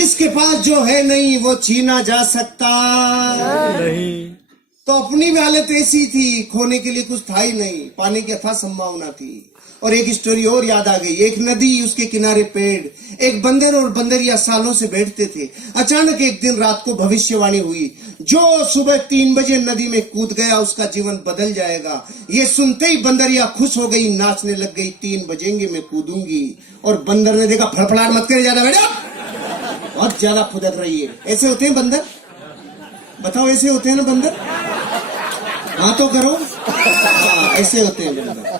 जिसके पास जो है नहीं वो छीना जा सकता नहीं। तो अपनी भी हालत ऐसी थी, खोने के लिए कुछ था ही नहीं, पाने की अथाह संभावना थी। और एक स्टोरी और याद आ गई। एक नदी, उसके किनारे पेड़, एक बंदर और बंदरिया सालों से बैठते थे। अचानक एक दिन रात को भविष्यवाणी हुई, जो सुबह 3 बजे नदी में कूद गया उसका जीवन बदल जाएगा। ये सुनते ही बंदरिया खुश हो गई, नाचने लग गई, 3 बजेंगे मैं कूदूंगी। और बंदर ने देखा, फड़फड़ाहट मत करे ज्यादा बेटा, बहुत ज्यादा फुदक रही है। ऐसे होते हैं बंदर, बताओ ऐसे होते हैं ना बंदर? हाँ तो करो, ऐसे होते हैं बंदर।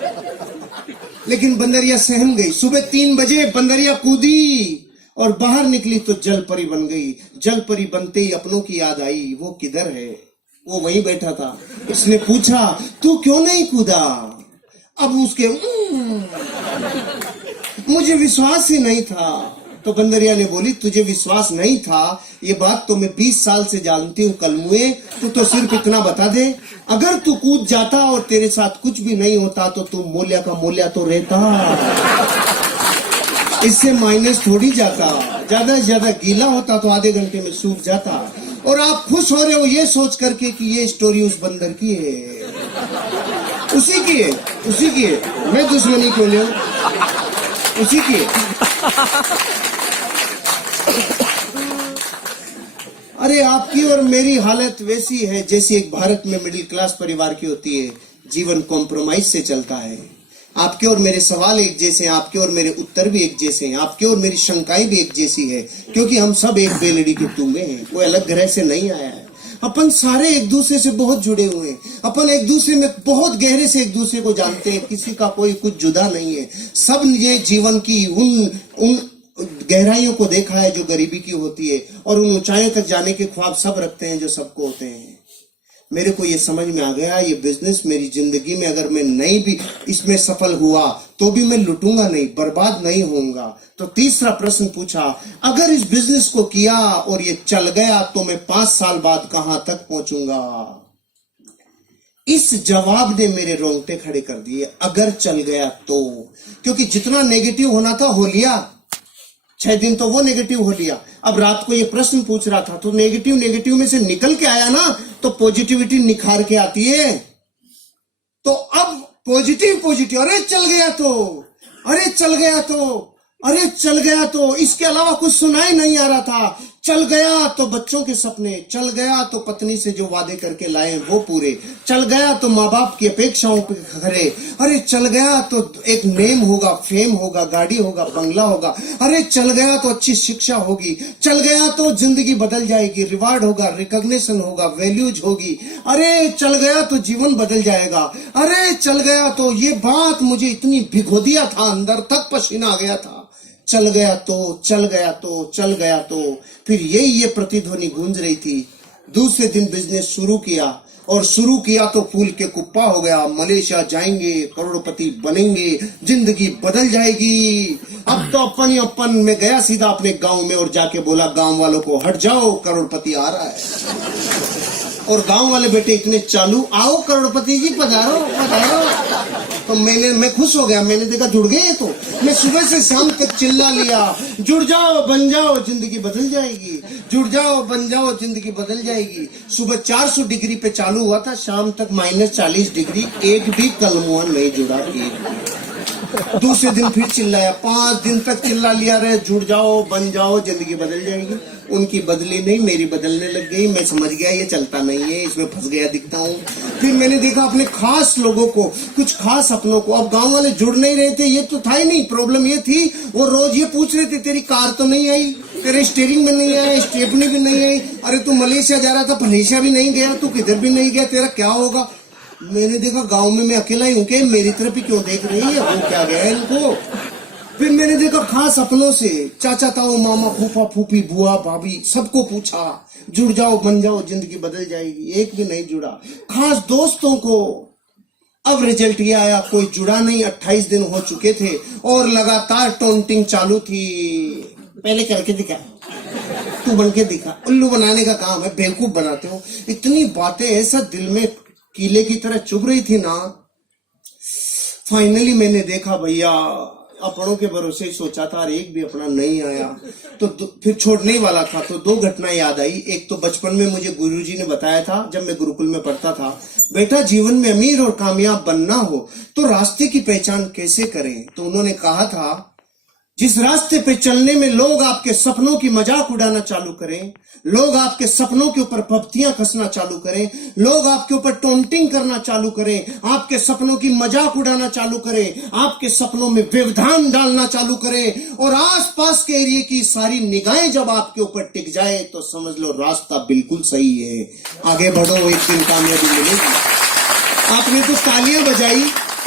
लेकिन बंदरिया सहम गई। सुबह 3 बजे बंदरिया कूदी और बाहर निकली तो जल परी बन गई। जल परी बनते ही अपनों की याद आई, वो किधर है? वो वहीं बैठा था। उसने पूछा, तू क्यों नहीं कूदा? अब उसके मुझे विश्वास ही नहीं था। तो बंदरिया ने बोली, तुझे विश्वास नहीं था, ये बात तो मैं 20 साल से जानती हूँ कलमुए। तू तो सिर्फ इतना बता दे, अगर तू कूद जाता और तेरे साथ कुछ भी नहीं होता तो तू मूल्य का मूल्य तो रहता, इससे माइनस थोड़ी जाता। ज्यादा से ज्यादा गीला होता तो आधे घंटे में सूख जाता। और आप खुश हो रहे हो ये सोच करके कि ये स्टोरी उस बंदर की है, उसी की है, उसी की है। मैं दुश्मनी क्यों ले, उसी की है। अरे आपकी और मेरी हालत वैसी है जैसी एक भारत में मिडिल क्लास परिवार की होती है। जीवन कॉम्प्रोमाइज से चलता है। आपके और मेरे सवाल एक जैसे हैं, आपके और मेरे उत्तर भी एक जैसे हैं, आपके और मेरी शंकाएं भी एक जैसी है, क्योंकि हम सब एक बेलड़ी के टूमे हैं। कोई अलग ग्रह से नहीं आया है। अपन सारे एक दूसरे से बहुत जुड़े हुए हैं। अपन एक दूसरे में बहुत गहरे से एक दूसरे को जानते हैं। किसी का कोई कुछ जुदा नहीं है। सब ये जीवन की उन गहराइयों को देखा है जो गरीबी की होती है, और उन ऊंचाइयों तक जाने के ख्वाब सब रखते हैं जो सबको होते हैं। मेरे को ये समझ में आ गया, ये बिजनेस मेरी जिंदगी में अगर मैं नहीं भी इसमें सफल हुआ तो भी मैं लुटूंगा नहीं, बर्बाद नहीं होऊंगा। तो तीसरा प्रश्न पूछा, अगर इस बिजनेस को किया और ये चल गया तो मैं 5 साल बाद कहां तक पहुंचूंगा? इस जवाब ने मेरे रोंगटे खड़े कर दिए। अगर चल गया तो, क्योंकि जितना नेगेटिव होना था हो लिया। 6 दिन तो वो नेगेटिव हो लिया। अब रात को ये प्रश्न पूछ रहा था तो नेगेटिव में से निकल के आया ना, तो पॉजिटिविटी निखार के आती है। तो अब पॉजिटिव, अरे चल गया तो, अरे चल गया तो, अरे चल गया तो, इसके अलावा कुछ सुनाई नहीं आ रहा था। चल गया तो बच्चों के सपने, चल गया तो पत्नी से जो वादे करके लाए वो पूरे, चल गया तो माँ बाप की अपेक्षाओं पे खरे, अरे चल गया तो एक नेम होगा, फेम होगा, गाड़ी होगा, बंगला होगा, अरे चल गया तो अच्छी शिक्षा होगी, चल गया तो जिंदगी बदल जाएगी, रिवार्ड होगा, रिकॉग्निशन होगा, वैल्यूज होगी, अरे चल गया तो जीवन बदल जाएगा, अरे चल गया तो ये बात मुझे इतनी भिगो दिया था, अंदर तक पसीना आ गया था। चल गया तो, चल गया तो, चल गया तो, फिर ये प्रतिध्वनि गूंज रही थी। दूसरे दिन बिजनेस शुरू किया, और शुरू किया तो फूल के कुप्पा हो गया। मलेशिया जाएंगे, करोड़पति बनेंगे, जिंदगी बदल जाएगी। अब तो अपन में गया सीधा अपने गांव में और जाके बोला गांव वालों को, हट जाओ करोड़पति आ रहा है। और गांव वाले बेटे इतने चालू, आओ करोड़पति जी पधारो पधारो। तो मैं खुश हो गया। मैंने देखा जुड़ गए। तो मैं सुबह से शाम तक चिल्ला लिया, जुड़ जाओ बन जाओ जिंदगी बदल जाएगी, जुड़ जाओ बन जाओ जिंदगी बदल जाएगी। सुबह 400 डिग्री पे चालू हुआ था, शाम तक -40 डिग्री, एक भी कलमुआ नहीं जुड़ा। दूसरे दिन फिर चिल्लाया, 5 दिन तक चिल्ला लिया रहे, जुड़ जाओ बन जाओ जिंदगी बदल जाएगी। उनकी बदली नहीं, मेरी बदलने लग गई। मैं समझ गया ये चलता नहीं है, इसमें फंस गया दिखता हूँ। फिर मैंने देखा अपने खास लोगों को, कुछ खास अपनों को। अब गांव वाले जुड़ नहीं रहे थे, ये तो था ही नहीं। प्रॉब्लम ये थी, वो रोज ये पूछ रहे थे, तेरी कार तो नहीं आई, तेरे स्टीयरिंग में नहीं आया, स्टेपनी भी नहीं आई, अरे तू मलेशिया जा रहा था, मलेशिया भी नहीं गया, तू किधर भी नहीं गया, तेरा क्या होगा? मैंने देखा गांव में मैं अकेला ही हूँ, कि मेरी तरफ ही क्यों देख रही है, वो क्या गया इनको। फिर मैंने देखा खास अपनों से, चाचा ताऊ मामा फूफा फूफी बुआ भाभी, सबको पूछा, जुड़ जाओ बन जाओ जिंदगी बदल जाएगी। एक भी नहीं जुड़ा। खास दोस्तों को, अब रिजल्ट ये आया, कोई जुड़ा नहीं। 28 दिन हो चुके थे और लगातार टॉन्टिंग चालू थी। पहले करके दिखा, तू बन के दिखा। उल्लू बनाने का काम है, बेवकूफ बनाते हो। इतनी बातें ऐसा दिल में कीले की तरह चुभ रही थी ना। फाइनली मैंने देखा भैया अपनों के भरोसे ही सोचा था और एक भी अपना नहीं आया तो फिर छोड़ने ही वाला था। तो दो घटना याद आई। एक तो बचपन में मुझे गुरुजी ने बताया था जब मैं गुरुकुल में पढ़ता था, बेटा जीवन में अमीर और कामयाब बनना हो तो रास्ते की पहचान कैसे करें। तो उन्होंने कहा था जिस रास्ते पे चलने में लोग आपके सपनों की मजाक उड़ाना चालू करें, लोग आपके सपनों के ऊपर पपतियां कसना चालू करें, लोग आपके ऊपर टोंटिंग करना चालू करें, आपके सपनों की मजाक उड़ाना चालू करें, आपके सपनों में व्यवधान डालना चालू करें और आसपास के एरिया की सारी निगाहें जब आपके ऊपर टिक जाए तो समझ लो रास्ता बिल्कुल सही है, आगे बढ़ो, एक दिन कामयाबी मिलेगी। आपने तो तालियां बजाई,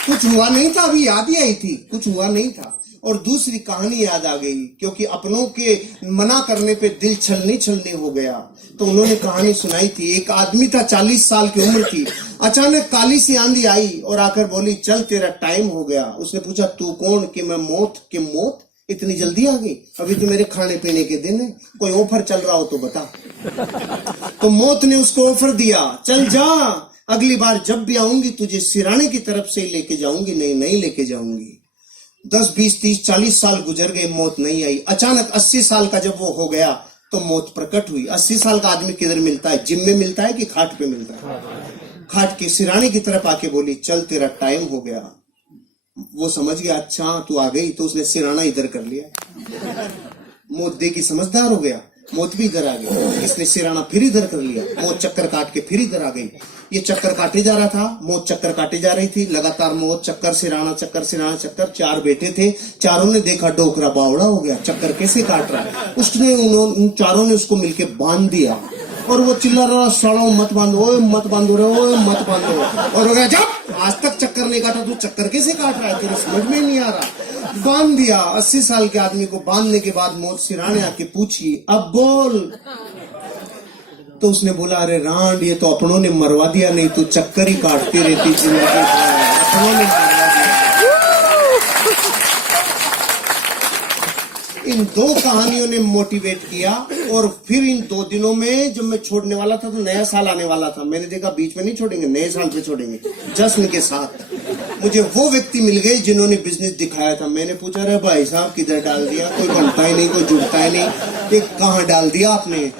कुछ हुआ नहीं था, अभी याद ही आई थी, कुछ हुआ नहीं था। और दूसरी कहानी याद आ गई क्योंकि अपनों के मना करने पे दिल छलनी छलनी हो गया। तो उन्होंने कहानी सुनाई थी। एक आदमी था 40 साल की उम्र की, अचानक काली सी आंधी आई और आकर बोली चल तेरा टाइम हो गया। उसने पूछा तू कौन? कि मैं मौत। कि मौत इतनी जल्दी आ गई? अभी तो मेरे खाने पीने के दिन है, कोई ऑफर चल रहा हो तो बता। तो मौत ने उसको ऑफर दिया, चल जा, अगली बार जब भी आऊंगी तुझे सिराने की तरफ से लेके जाऊंगी, नहीं लेके जाऊंगी। 10, 20, 30, 40 साल गुजर गए, मौत नहीं आई। अचानक 80 साल का जब वो हो गया तो मौत प्रकट हुई। 80 साल का आदमी किधर मिलता है? जिम में मिलता है कि खाट पे मिलता है? खाट के सिराने की तरफ आके बोली चल तेरा टाइम हो गया। वो समझ गया अच्छा तू आ गई, तो उसने सिराना इधर कर लिया। मौत देखी समझदार हो गया, मौत भी इधर आ गई। इसने सिराना फिर इधर कर लिया, मौत चक्कर काट के फिर इधर आ गई। ये चक्कर काटे जा रहा था, मौत चक्कर काटे जा रही थी, लगातार मौत चक्कर सिराना चक्कर सिराना चक्कर। 4 बेटे थे, चारों ने देखा डोकरा बावड़ा हो गया, चक्कर कैसे काट रहा है। उसने उन चारों ने उसको मिलके बांध दिया और वो चिल्ला रहा साड़ो मत बांधो, ओए मत बांधो रे, ओए मत बांधो। और हो गया जब आज तक चक्कर नहीं काटा, तू चक्कर कैसे काट रहा है, तेरे समझ में नहीं आ रहा। बांध दिया। 80 साल के आदमी को बांधने के बाद मौत सिराने आके पूछी अब बोल। तो उसने बोला अरे रांड ये तो अपनों ने मरवा दिया, नहीं तो चक्कर ही काटती रहती जिंदगी भर, अपनों ने मरवा दिया। इन 2 कहानियों ने मोटिवेट किया। और फिर इन 2 दिनों में जब मैं छोड़ने वाला था तो नया साल आने वाला था, मैंने देखा बीच में नहीं छोड़ेंगे, नए साल पे छोड़ेंगे जश्न के साथ। मुझे वो व्यक्ति मिल गए जिन्होंने बिजनेस दिखाया था। मैंने पूछा अरे भाई साहब किधर डाल दिया, कोई बनता ही नहीं, कोई जुड़ता ही नहीं, ये कहाँ डाल दिया आपने?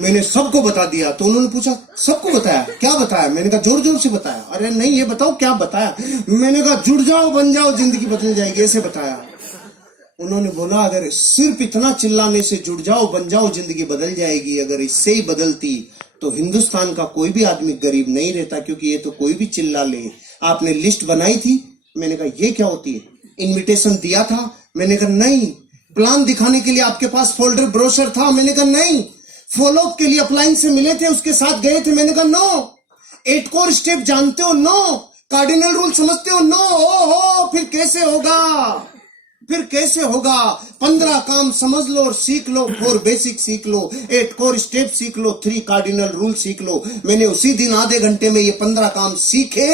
मैंने सबको बता दिया। तो उन्होंने पूछा सबको बताया? क्या बताया? मैंने कहा जोर जोर से बताया। अरे नहीं ये बताओ क्या बताया? मैंने कहा जुड़ जाओ बन जाओ जिंदगी बदल जाएगी, ऐसे बताया। उन्होंने बोला अगर सिर्फ इतना चिल्लाने से जुड़ जाओ बन जाओ जिंदगी बदल जाएगी, अगर इससे ही बदलती तो हिंदुस्तान का कोई भी आदमी गरीब नहीं रहता, क्योंकि ये तो कोई भी चिल्ला ले। आपने लिस्ट बनाई थी? मैंने कहा ये क्या होती है? इनविटेशन दिया था? मैंने कहा नहीं। प्लान दिखाने के लिए आपके पास फोल्डर ब्रोशर था? मैंने कहा नहीं। फॉलोअप के लिए अप्लायंस से मिले थे, उसके साथ गए थे? मैंने कहा नो। 8 कोर स्टेप जानते हो? नो। कार्डिनल रूल समझते हो? नो। ओहो फिर कैसे होगा? फिर कैसे होगा? 15 काम समझ लो और सीख लो, 4 बेसिक सीख लो, 8 कोर स्टेप सीख लो, 3 कार्डिनल रूल सीख लो। मैंने उसी दिन आधे घंटे में ये 15 काम सीखे